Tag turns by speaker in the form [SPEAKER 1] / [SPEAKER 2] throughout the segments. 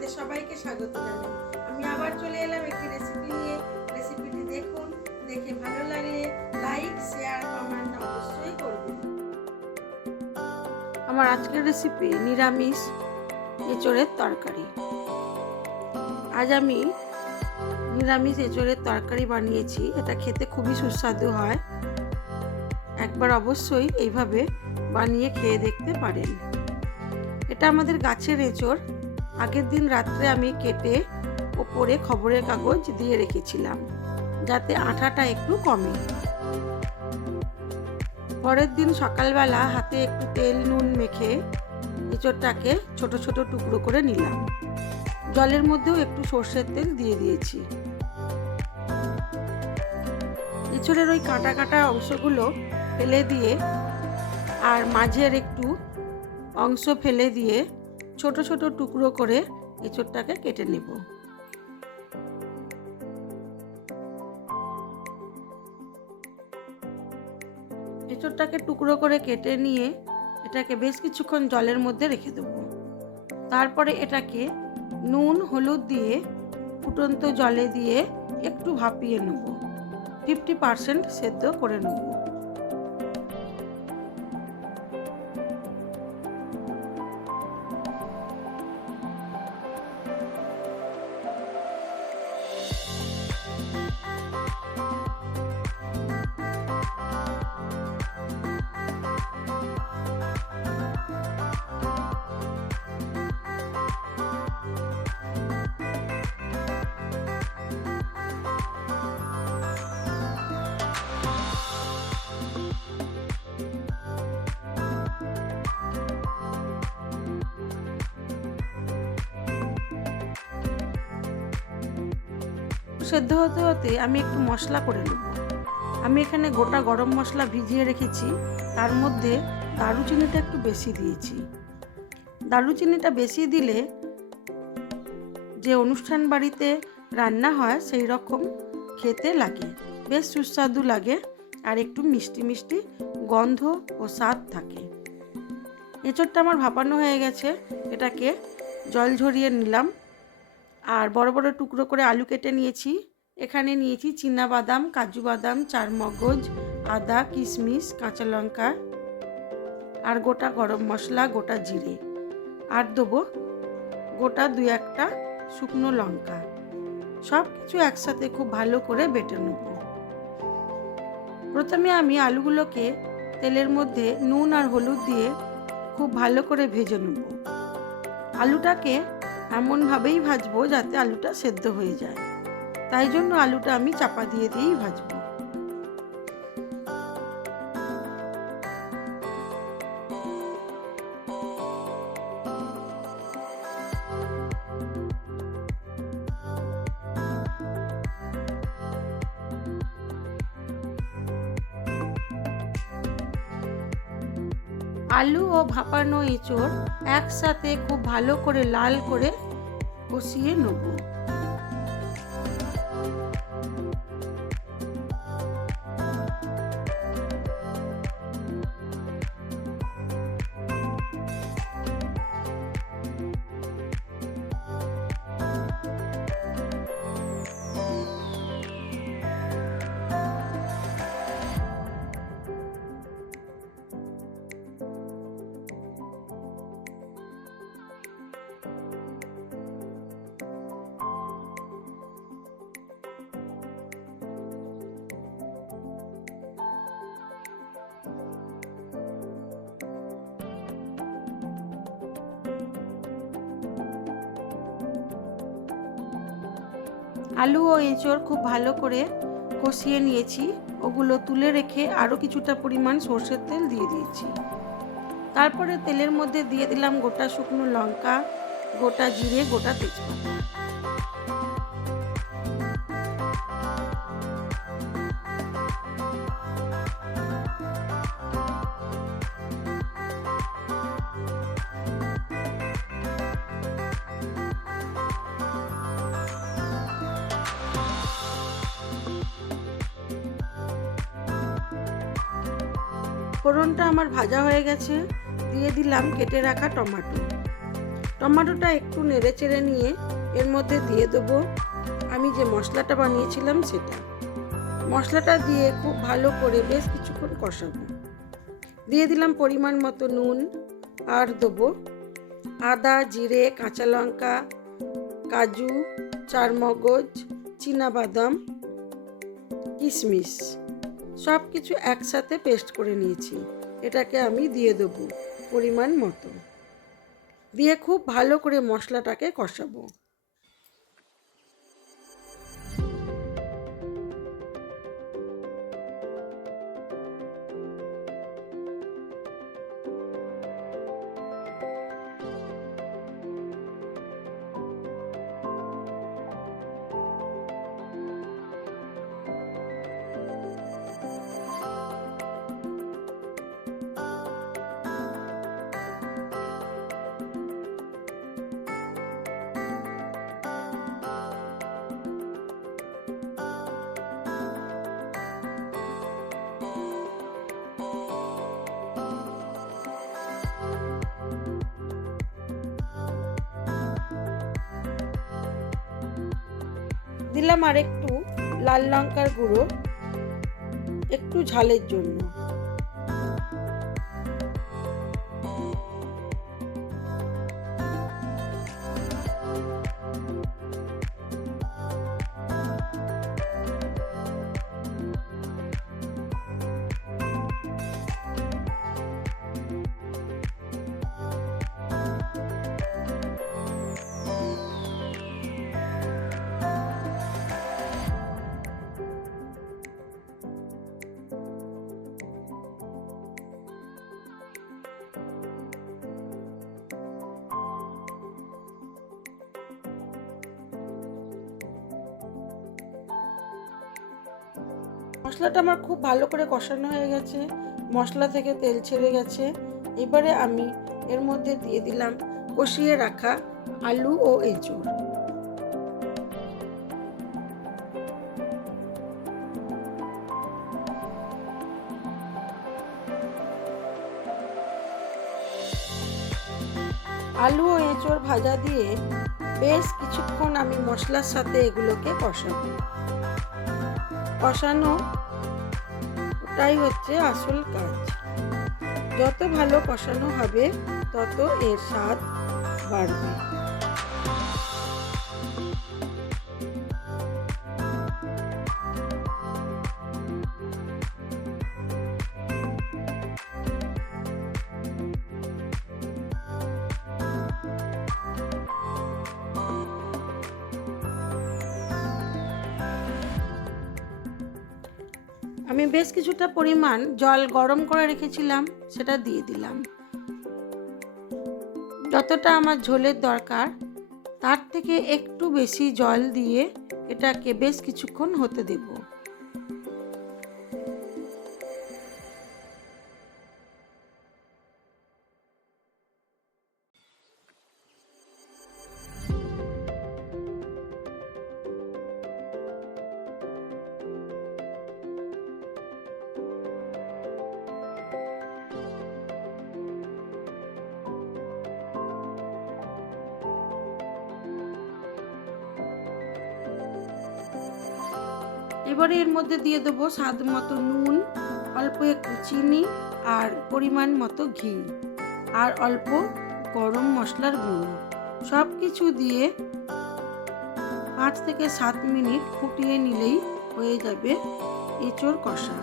[SPEAKER 1] আপনাদের সবাইকে স্বাগত জানাই। আমি আবার চলে এলাম একটি রেসিপি নিয়ে। রেসিপিটি দেখুন, দেখে ভালো লাগলে লাইক শেয়ার কমেন্ট অবশ্যই করবেন। আমার আজকের রেসিপি নিরামিষ এঁচড়ের তরকারি। আজ আমি নিরামিষ এঁচড়ের তরকারি বানিয়েছি, এটা খেতে খুবই সুস্বাদু হয়। একবার অবশ্যই এইভাবে বানিয়ে খেয়ে দেখতে পারেন। এটা আমাদের গাছের এঁচড়। আগের দিন রাত্রে আমি কেটে ওপরে খবরের কাগজ দিয়ে রেখেছিলাম, যাতে আঠাটা একটু কমে। পরের দিন সকালবেলা হাতে একটু তেল, নুন মেখে এঁচড়টাকে ছোট ছোট টুকরো করে নিলাম। জলের মধ্যেও একটু সর্ষের তেল দিয়ে দিয়েছি। এঁচড়ের ওই কাটা কাটা অংশগুলো ফেলে দিয়ে আর মাঝের একটু অংশ ফেলে দিয়ে ছোট ছোট টুকরো করে এঁচড়টাকে কেটে নেব। এঁচড়টাকে টুকরো করে কেটে নিয়ে এটাকে বেশ কিছুক্ষণ জলের মধ্যে রেখে দেবো। তারপরে এটাকে নুন, হলুদ দিয়ে ফুটন্ত জলে দিয়ে একটু ভাপিয়ে নেব। ফিফটি পারসেন্ট সেদ্ধ করে নেব। সেদ্ধ হতে হতে আমি একটু মশলা করে নেব। আমি এখানে গোটা গরম মশলা ভিজিয়ে রেখেছি। তার মধ্যে দারুচিনিটা একটু বেশি দিয়েছি। দারুচিনিটা বেশি দিলে যে অনুষ্ঠান বাড়িতে রান্না হয় সেই রকম খেতে লাগে। বেশ সুস্বাদু লাগে আর একটু মিষ্টি মিষ্টি গন্ধ ও স্বাদ থাকে। এঁচড়টা আমার ভাপানো হয়ে গেছে। এটাকে জল ঝরিয়ে নিলাম। আর বড় বড় টুকরো করে আলু কেটে নিয়েছি। এখানে নিয়েছি বাদাম কাজু বাদাম চারমগজ, আদা, কিশমিশ, কাঁচা লঙ্কা আর গোটা গরম মশলা, গোটা জিরে। আর দেবো গোটা দুই একটা শুকনো লঙ্কা। সব কিছু একসাথে খুব ভালো করে বেটে নেব। প্রথমে আমি আলুগুলোকে তেলের মধ্যে নুন আর হলুদ দিয়ে খুব ভালো করে ভেজে নেব। আলুটাকে এমনভাবেই ভাজবো যাতে আলুটা সেদ্ধ হয়ে যায়। তাই জন্য আলুটা আমি চাপা দিয়ে দিয়েই ভাজবো। আলু ও ভাপানো এঁচড় একসাথে খুব ভালো করে লাল করে বসিয়ে নেব। আলু ও এঁচড় খুব ভালো করে কষিয়ে নিয়েছি। ওগুলো তুলে রেখে আরও কিছুটা পরিমাণ সর্ষের তেল দিয়ে দিয়েছি। তারপরে তেলের মধ্যে দিয়ে দিলাম গোটা শুকনো লঙ্কা, গোটা জিরে, গোটা তেজপাতা। ফোড়নটা আমার ভাজা হয়ে গেছে, দিয়ে দিলাম কেটে রাখা টমাটো। টমেটোটা একটু নেড়ে চেড়ে নিয়ে এর মধ্যে দিয়ে দেবো আমি যে মশলাটা বানিয়েছিলাম সেটা। মশলাটা দিয়ে খুব ভালো করে বেশ কিছুক্ষণ কষাবো। দিয়ে দিলাম পরিমাণ মতো নুন আর দেবো। আদা, জিরে, কাঁচা লঙ্কা, কাজু, চারমগজ বাদাম কিশমিশ। সব কিছু একসাথে পেস্ট করে নিয়েছি। এটাকে আমি দিয়ে দেবো পরিমাণ মতো। দিয়ে খুব ভালো করে মশলাটাকে কষাবো। দিলাম আর একটু লাল লঙ্কার গুঁড়ো একটু ঝালের জন্য। মশলাটা আমার খুব ভালো করে কষানো হয়ে গেছে। মশলা থেকে তেল ছেড়ে গেছে। এবারে আমি এর মধ্যে দিয়ে দিলাম কষিয়ে রাখা আলু ও এঁচড়। আলু ও এঁচড় ভাজা দিয়ে বেশ কিছুক্ষণ আমি মশলার সাথে এগুলোকে কষাবো। কষানো ওটাই হচ্ছে আসল কাজ। যত ভালো কষানো হবে তত এর স্বাদ বাড়বে। আমি বেশ কিছুটা পরিমাণ জল গরম করে রেখেছিলাম, সেটা দিয়ে দিলাম। যতটা আমার ঝোলের দরকার, তার থেকে একটু বেশি জল দিয়ে এটাকে বেশ কিছুক্ষণ হতে দেবো। এবারে এর মধ্যে দিয়ে দেবো স্বাদ মতো নুন, অল্প একটু চিনি আর পরিমাণ মতো ঘি আর অল্প গরম মশলার গুঁড়ো। সব কিছু দিয়ে পাঁচ থেকে সাত মিনিট ফুটিয়ে নিলেই হয়ে যাবে এঁচোড় কষা।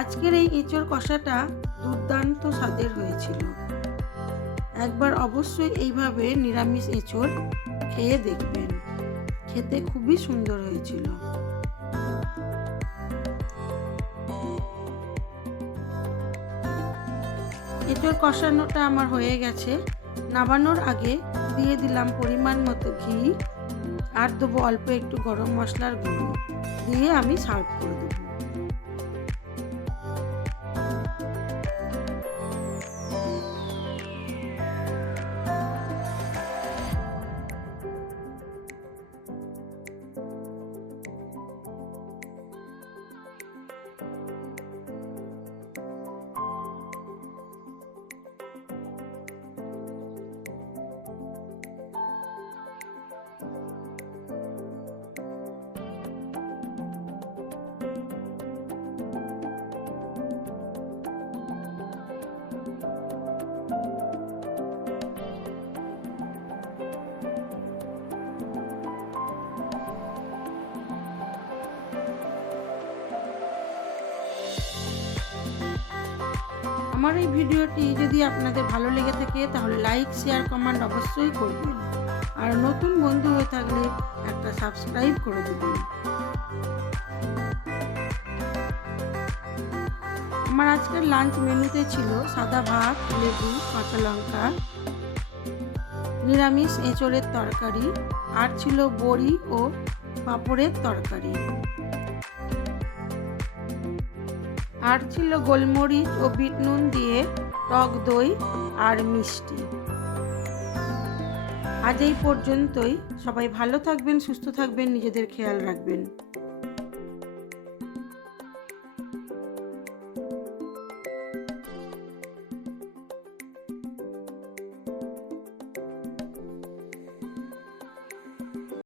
[SPEAKER 1] আজকের এই এঁচোড় কষাটা দুর্দান্ত স্বাদের হয়েছিল। একবার অবশ্যই এইভাবে নিরামিষ এঁচোড় খেয়ে দেখবেন। খেতে খুবই সুন্দর হয়েছিল। এঁচড় কষানোটা আমার হয়ে গেছে। নামানোর আগে দিয়ে দিলাম পরিমাণ মতো ঘি। আর দেবো অল্প একটু গরম মশলার গুঁড়ো। দিয়ে আমি সার্ভ করে দেবো। আমার এই ভিডিওটি যদি আপনাদের ভালো লেগে থাকে, তাহলে লাইক শেয়ার কমেন্ট অবশ্যই করবেন। আর নতুন বন্ধু হয়ে থাকলে একটা সাবস্ক্রাইব করে দেবেন। আমার আজকের লাঞ্চ মেনুতে ছিল সাদা ভাত, লেবু, কাঁচা লঙ্কা, নিরামিষ এঁচড়ের তরকারি, আর ছিল বড়ি ও পাঁপড়ের তরকারি। আর ছিল গোলমরিচ ও বিট নুন দিয়ে টক দই আর মিষ্টি। আজ এই পর্যন্তই। সবাই ভালো থাকবেন, সুস্থ থাকবেন, নিজেদের খেয়াল রাখবেন।